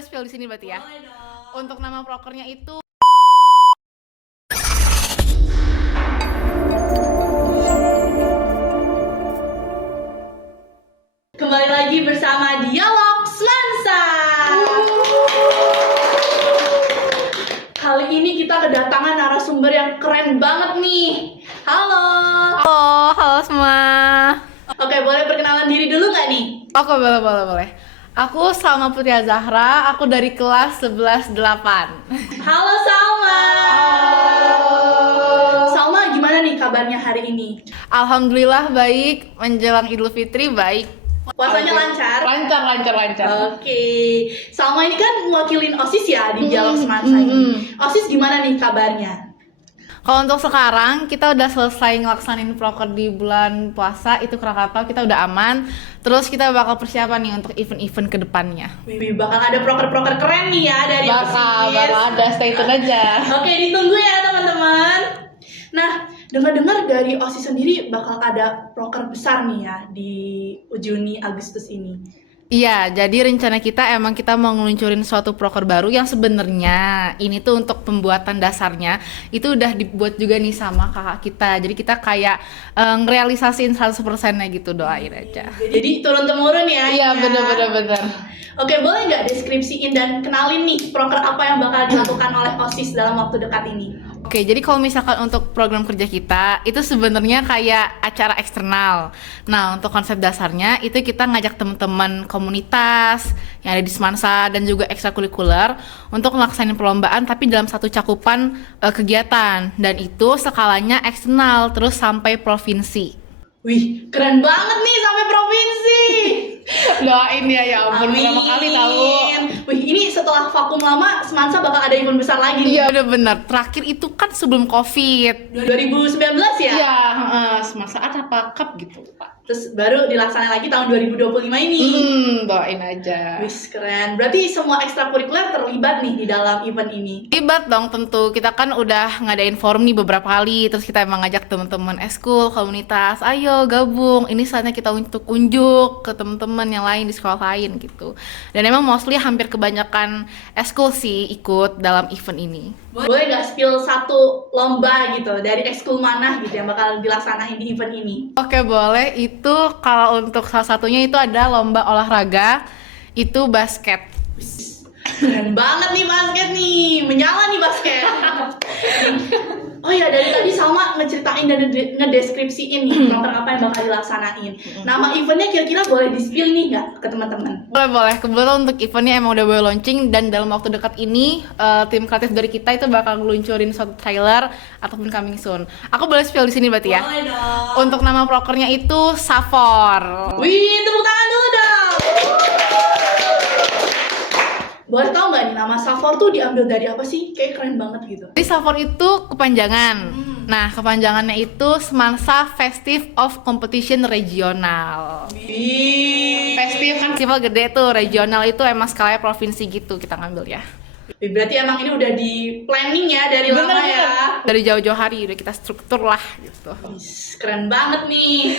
boleh spill di sini berarti ya? Boleh dong. Untuk nama prokernya itu Kembali lagi bersama Dialog Semansa. Kali ini kita kedatangan narasumber yang keren banget nih. Halo. halo semua. Oke, boleh perkenalan diri dulu nggak nih? Oke, boleh. Aku Salma Putria Zahra, aku dari kelas 11-8. Halo Salma. Salma, gimana nih kabarnya hari ini? Alhamdulillah baik, menjelang Idul Fitri baik. Puasanya lancar? Lancar. Oke, Salma ini kan mewakilin OSIS ya di Dialog Semansa ini. OSIS gimana nih kabarnya? Kalau untuk sekarang kita udah selesai ngelaksanain proker di bulan puasa, itu Krakatau kita udah aman. Terus kita bakal persiapan nih untuk event-event kedepannya. Wih, bakal ada proker-proker keren nih ya dari OSIS. Bakal ada, stay tune aja. Oke, ditunggu ya teman-teman. Nah, dengar-dengar dari OSIS sendiri bakal ada proker besar nih ya di Juni Agustus ini. Iya, jadi rencana kita emang kita mau ngeluncurin suatu proker baru yang sebenarnya ini tuh untuk pembuatan dasarnya itu udah dibuat juga nih sama kakak kita. Jadi kita kayak ngerealisasiin 100%-nya gitu, doain aja. Jadi turun-temurun ya. Iya, ya. bener. Oke, boleh nggak deskripsiin dan kenalin nih proker apa yang bakal dilakukan oleh OSIS dalam waktu dekat ini? Oke, jadi kalau misalkan untuk program kerja kita itu sebenarnya kayak acara eksternal. Nah, untuk konsep dasarnya itu kita ngajak teman-teman komunitas yang ada di Semansa dan juga ekstrakurikuler untuk melaksanakan perlombaan tapi dalam satu cakupan kegiatan, dan itu skalanya eksternal terus sampai provinsi. Wih, keren banget nih sampai provinsi. Doain ya ampun, pertama kali tahu. Wih, ini setelah vakum lama Semansa bakal ada event besar lagi nih. Iya, udah bener. Terakhir itu kan sebelum COVID. 2019 ya? Iya, Semansa apa cup gitu, Pak. Terus baru dilaksanakan lagi tahun 2025 ini. Doain aja. Wih, keren. Berarti semua ekstrakurikuler terlibat nih di dalam event ini. Terlibat dong tentu. Kita kan udah ngadain forum nih beberapa kali. Terus kita emang ngajak teman-teman eskul, komunitas, ayo gabung. Ini saatnya kita untuk unjuk ke teman-teman yang lain di sekolah lain gitu. Dan emang mostly hampir kebanyakan eskul sih ikut dalam event ini. Boleh nggak spill satu lomba gitu dari ekskul mana gitu yang bakal dilaksanain di event ini? Oke, boleh. Itu kalau untuk salah satunya itu ada lomba olahraga, itu basket. Keren banget nih basket nih, menyala nih basket. Oh ya, dari tadi Salma ngeceritain dan ngedeskripsiin nih proker apa yang bakal dilaksanain. Nama eventnya kira-kira boleh di-spill nih nggak ke teman-teman? Boleh. Kebetulan untuk eventnya emang udah boleh launching, dan dalam waktu dekat ini tim kreatif dari kita itu bakal ngeluncurin suatu trailer ataupun coming soon. Aku boleh spill di sini berarti ya? Boleh dong. Untuk nama prokernya itu Safor. Wih, tepuk tangan dulu dong. Boleh tau nggak nih nama Safor tuh diambil dari apa sih? Kayak keren banget gitu. Jadi Safor itu kepanjangan. Nah, kepanjangannya itu Semansa Festive of Competition Regional. Wih. Festival gede tuh, regional itu emang skalanya provinsi gitu kita ngambil ya. Wih, berarti emang ini udah di planning ya dari lama ya. Dari jauh-jauh hari udah kita struktur lah gitu. Wih, keren banget nih.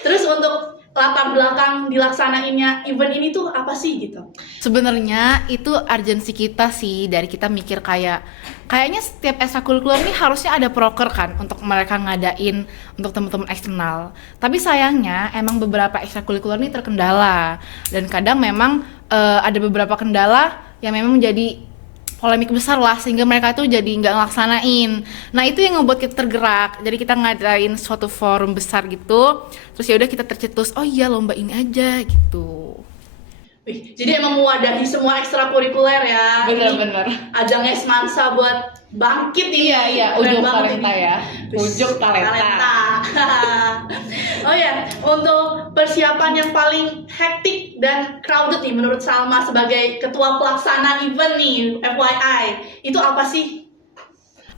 Terus untuk latar belakang dilaksanainnya event ini tuh apa sih gitu? Sebenarnya itu urgensi kita sih, dari kita mikir kayaknya setiap ekstrakurikuler ini harusnya ada proker kan untuk mereka ngadain untuk teman-teman eksternal. Tapi sayangnya emang beberapa ekstrakurikuler ini terkendala, dan kadang memang ada beberapa kendala yang memang menjadi polemik besar lah, sehingga mereka tuh jadi nggak ngelaksanain. Nah, itu yang ngebuat kita tergerak. Jadi kita ngadain suatu forum besar gitu. Terus ya udah kita tercetus, oh iya lomba ini aja gitu. Wih, jadi emang mewadahi semua ekstrakurikuler ya. Bener. Ajangnya Semansa buat bangkit ini. Iya, Keren ujuk banget talenta ini. ya. Ujuk talenta. Oh ya, untuk persiapan yang paling hektik dan crowded nih menurut Salma sebagai ketua pelaksana event nih, FYI, itu apa sih?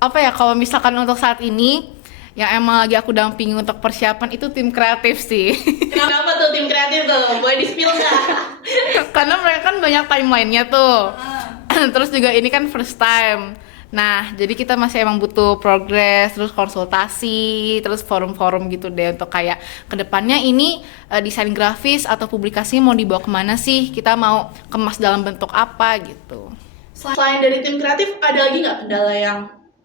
Apa ya, kalau misalkan untuk saat ini yang emang lagi aku dampingi untuk persiapan itu tim kreatif sih. Kenapa tuh tim kreatif tuh? Boleh di-spill nggak? Karena mereka kan banyak timelinenya tuh. Terus juga ini kan first time. Nah, jadi kita masih emang butuh progres, terus konsultasi, terus forum-forum gitu deh untuk kayak kedepannya ini desain grafis atau publikasi mau dibawa kemana sih? Kita mau kemas dalam bentuk apa gitu. Selain dari tim kreatif, ada lagi nggak kendala yang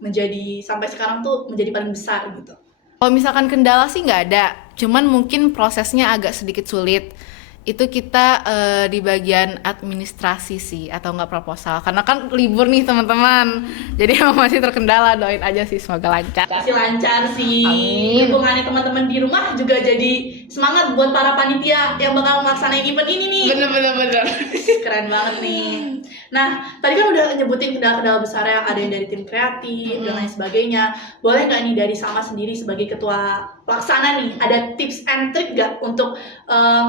menjadi sampai sekarang tuh menjadi paling besar gitu? Kalau misalkan kendala sih nggak ada, cuman mungkin prosesnya agak sedikit sulit. Itu kita di bagian administrasi sih atau nggak proposal, karena kan libur nih teman-teman, jadi emang masih terkendala. Doain aja sih semoga lancar. Pasti lancar sih. Amin. Dukungannya teman-teman di rumah juga jadi semangat buat para panitia yang bakal melaksanain event ini nih. Bener. Keren banget nih. Nah, tadi kan udah nyebutin kendala-kendala besar yang ada yang dari tim kreatif dan lain sebagainya. Boleh nggak nih dari Salma sendiri sebagai ketua pelaksana nih, ada tips and trick nggak untuk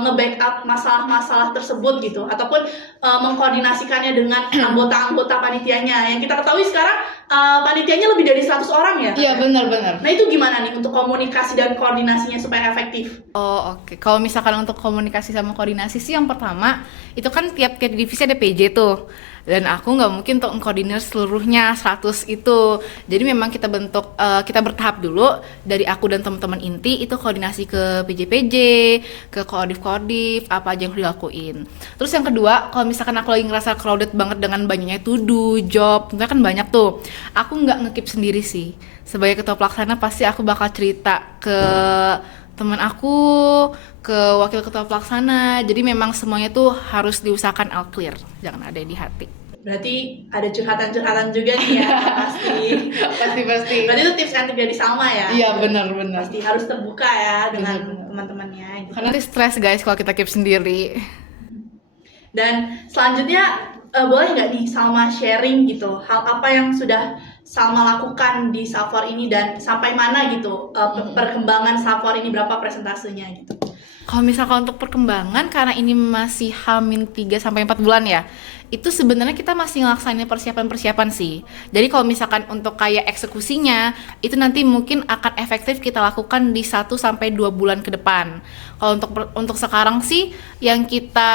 nge-backup masalah-masalah tersebut gitu, ataupun mengkoordinasikannya dengan anggota-anggota panitianya? Yang kita ketahui sekarang panitianya lebih dari 100 orang ya? Iya, benar. Nah, itu gimana nih untuk komunikasi dan koordinasinya supaya efektif? Oh, oke. Kalau misalkan untuk komunikasi sama koordinasi sih, yang pertama itu kan tiap divisi ada PJ tuh, dan aku nggak mungkin untuk mengkoordinir seluruhnya 100 itu. Jadi memang kita bentuk, kita bertahap dulu. Dari aku dan teman-teman inti itu koordinasi ke PJ-PJ, ke koordif-koordif, apa aja yang dilakuin. Terus yang kedua, kalau misalkan aku lagi ngerasa crowded banget dengan banyaknya to-do, job, tentunya kan banyak tuh, aku nggak nge-keep sendiri sih. Sebagai ketua pelaksana pasti aku bakal cerita ke teman aku, ke wakil ketua pelaksana. Jadi memang semuanya tuh harus diusahakan all clear, jangan ada yang di hati. Berarti ada curhatan-curhatan juga nih ya, pasti. Pasti. Berarti itu tips and trick dari Salma ya? Iya, benar. Pasti harus terbuka ya dengan Benar. teman-temannya gitu. Karena nanti stres guys kalau kita keep sendiri. Dan selanjutnya boleh nggak nih Salma sharing gitu, hal apa yang sudah Salma lakukan di Safor ini dan sampai mana gitu perkembangan Safor ini, berapa presentasenya gitu? Kalau misalkan untuk perkembangan, karena ini masih H-3 sampai 4 bulan ya, itu sebenarnya kita masih ngelaksanain persiapan-persiapan sih. Jadi kalau misalkan untuk kayak eksekusinya, itu nanti mungkin akan efektif kita lakukan di 1 sampai 2 bulan ke depan. Kalau untuk sekarang sih yang kita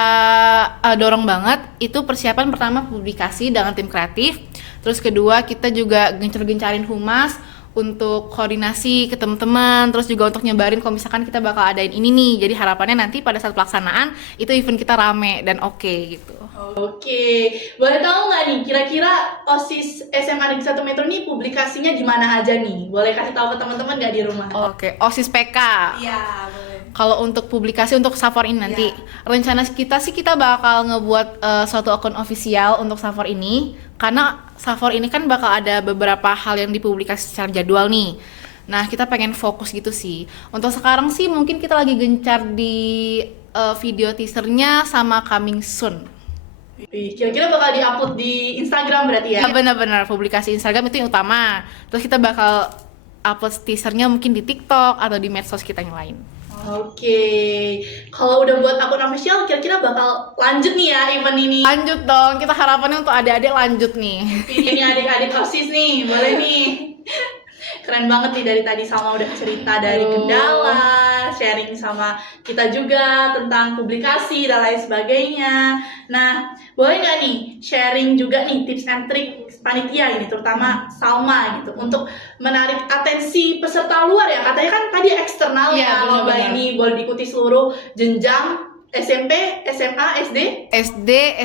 dorong banget itu persiapan pertama publikasi dengan tim kreatif. Terus kedua kita juga gencar-gencarin humas untuk koordinasi ke teman-teman, terus juga untuk nyebarin kalau misalkan kita bakal adain ini nih. Jadi harapannya nanti pada saat pelaksanaan itu event kita rame dan oke gitu. Oke, boleh tahu nggak nih kira-kira OSIS SMA Negeri 1 Metro ini publikasinya di mana aja nih? Boleh kasih tahu ke teman-teman nggak di rumah? Oke, OSIS PK. Iya, boleh. Kalau untuk publikasi untuk Safor ini nanti, rencana kita sih kita bakal ngebuat suatu akun official untuk Safor ini, karena Safor ini kan bakal ada beberapa hal yang dipublikasi secara jadwal nih. Nah, kita pengen fokus gitu sih. Untuk sekarang sih mungkin kita lagi gencar di video teasernya sama coming soon. Kira-kira bakal di-upload di Instagram berarti ya? Benar-benar publikasi Instagram itu yang utama. Terus kita bakal upload teasernya mungkin di TikTok atau di medsos kita yang lain. Oke, kalau udah buat akun official, kira-kira bakal lanjut nih ya event ini? Lanjut dong, kita harapannya untuk adik-adik lanjut nih. Ini adik-adik OSIS nih, boleh nih. Keren banget nih, dari tadi Salma udah cerita dari kendala, sharing sama kita juga tentang publikasi dan lain sebagainya. Nah, boleh nggak nih sharing juga nih tips and trick panitia ini, terutama Salma gitu, untuk menarik atensi peserta luar ya? Katanya kan tadi eksternal ya, lomba ini boleh diikuti seluruh jenjang SMP, SMA, SD,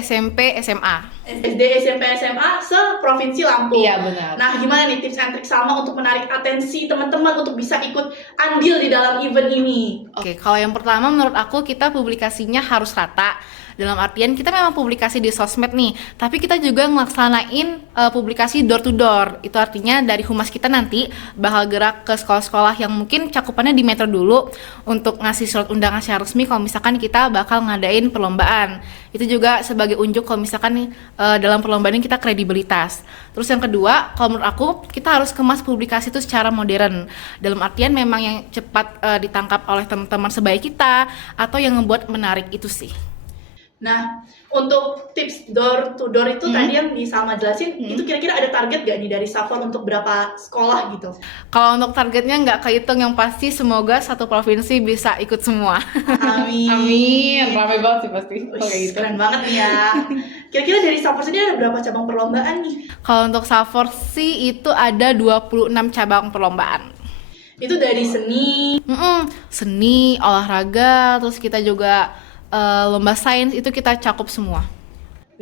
SMP, SMA. SD, SMP, SMA se-Provinsi Lampung. Iya, benar. Nah, gimana nih tips and trick Salma untuk menarik atensi teman-teman untuk bisa ikut andil di dalam event ini? Oke, kalau yang pertama menurut aku kita publikasinya harus rata. Dalam artian kita memang publikasi di sosmed nih, tapi kita juga ngelaksanain publikasi door to door. Itu artinya dari humas kita nanti bakal gerak ke sekolah-sekolah yang mungkin cakupannya di metro dulu untuk ngasih surat undangan secara resmi kalau misalkan kita bakal ngadain perlombaan. Itu juga sebagai unjuk kalau misalkan dalam perlombaan ini kita kredibilitas. Terus yang kedua, kalau menurut aku kita harus kemas publikasi itu secara modern. Dalam artian memang yang cepat ditangkap oleh teman-teman sebaya kita atau yang ngebuat menarik itu sih. Nah, untuk tips door to door itu tadi yang Salma jelasin, itu kira-kira ada target gak nih dari Safor untuk berapa sekolah gitu? Kalau untuk targetnya nggak kehitung, yang pasti semoga satu provinsi bisa ikut semua. Amin. Amin, ramai banget sih pasti. Wih, keren banget nih ya. Kira-kira dari Safor sendiri ada berapa cabang perlombaan nih? Kalau untuk Safor sih itu ada 26 cabang perlombaan. Itu dari seni. Seni, olahraga, terus kita juga lomba sains, itu kita cakup semua.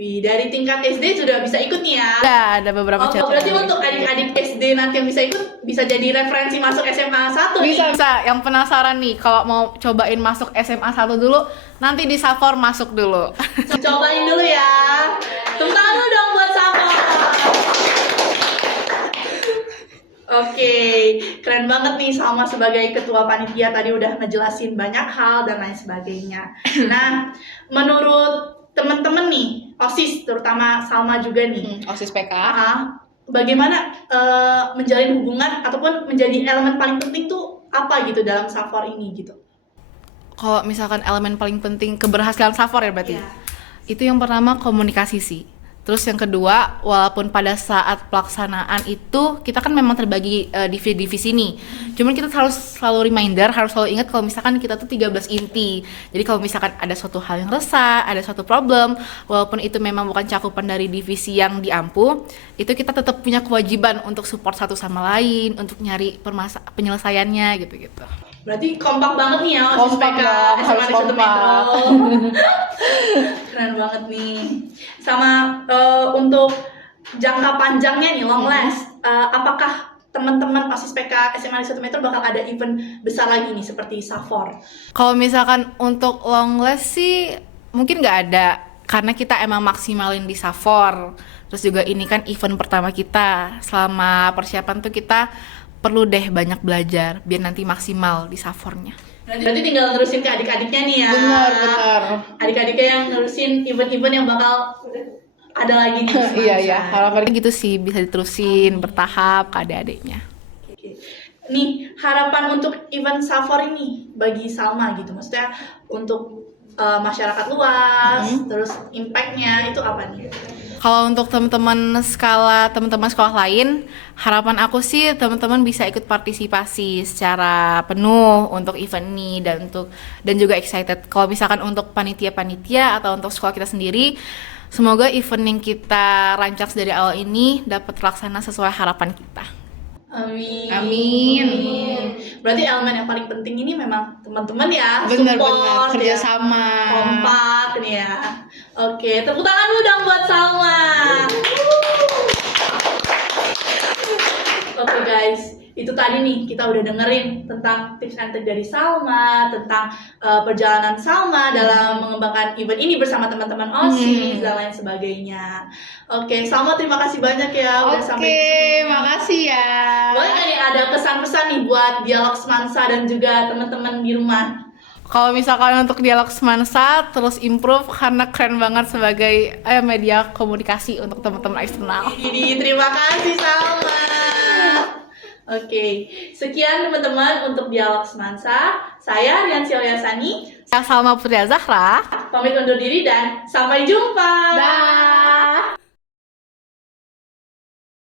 Wih, dari tingkat SD sudah bisa ikut nih ya? Ada beberapa Oh, cabang. berarti untuk adik-adik SD nanti yang bisa ikut, bisa jadi referensi masuk SMA 1 nih? Bisa. Yang penasaran nih, kalau mau cobain masuk SMA 1 dulu, nanti di Safor masuk dulu. Cobain dulu ya. Tepuk tangan dulu dong buat Safor. Oke, keren banget nih Salma sebagai ketua panitia tadi udah ngejelasin banyak hal dan lain sebagainya. Nah, menurut temen-temen nih, OSIS terutama Salma juga nih, OSIS PK. bagaimana menjalin hubungan ataupun menjadi elemen paling penting tuh apa gitu dalam Safor ini gitu? Kalau misalkan elemen paling penting keberhasilan Safor ya berarti. Iya. Itu yang pertama komunikasi sih. Terus yang kedua, walaupun pada saat pelaksanaan itu kita kan memang terbagi divisi-divisi nih. Cuman kita harus selalu reminder, harus selalu ingat kalau misalkan kita tuh 13 inti. Jadi kalau misalkan ada suatu hal yang resah, ada suatu problem, walaupun itu memang bukan cakupan dari divisi yang diampu, itu kita tetap punya kewajiban untuk support satu sama lain, untuk nyari penyelesaiannya gitu-gitu. Berarti kompak banget nih ya OSIS Kompak PK dong, SMA harus di Satu kompak. Metro. Keren banget nih. Sama untuk jangka panjangnya nih, long last, apakah teman-teman OSIS PK SMA di Satu Metro bakal ada event besar lagi nih seperti Safor? Kalau misalkan untuk long last sih mungkin nggak ada, karena kita emang maksimalin di Safor. Terus juga ini kan event pertama kita. Selama persiapan tuh kita perlu deh banyak belajar biar nanti maksimal di Safornya. Berarti tinggal nerusin ke adik-adiknya nih ya. Benar. Adik-adiknya yang nerusin event-event yang bakal ada lagi nih. Iya, harapannya gitu sih, bisa diterusin bertahap ke adik-adiknya. Oke. Nih, harapan untuk event Safor ini bagi Salma gitu. Maksudnya untuk masyarakat luas, terus impact-nya itu apa nih? Kalau untuk teman-teman sekolah lain, harapan aku sih teman-teman bisa ikut partisipasi secara penuh untuk event ini dan juga excited. Kalau misalkan untuk panitia-panitia atau untuk sekolah kita sendiri, semoga event yang kita rancang dari awal ini dapat terlaksana sesuai harapan kita. Amin. Berarti elemen yang paling penting ini memang teman-teman ya, support, kerjasama, ya, kompak nih ya. Oke, tepuk tangan dulu dong buat Salma. Oke guys, itu tadi nih kita udah dengerin tentang tips and trick dari Salma, tentang perjalanan Salma dalam mengembangkan event ini bersama teman-teman OSIS dan lain sebagainya. Oke, Salma terima kasih banyak ya udah sampai di sini. makasih ya. Boleh nggak nih ada pesan-pesan nih buat Dialog Semansa dan juga teman-teman di rumah? Kalau misalkan untuk Dialog Semansa terus improve karena keren banget sebagai media komunikasi untuk teman-teman eksternal. Jadi terima kasih Salma. Oke, sekian teman-teman untuk Dialog Semansa. Saya Rian Sioyasani. Saya Salma Putri Zahra. Pamit undur diri dan sampai jumpa. Dah.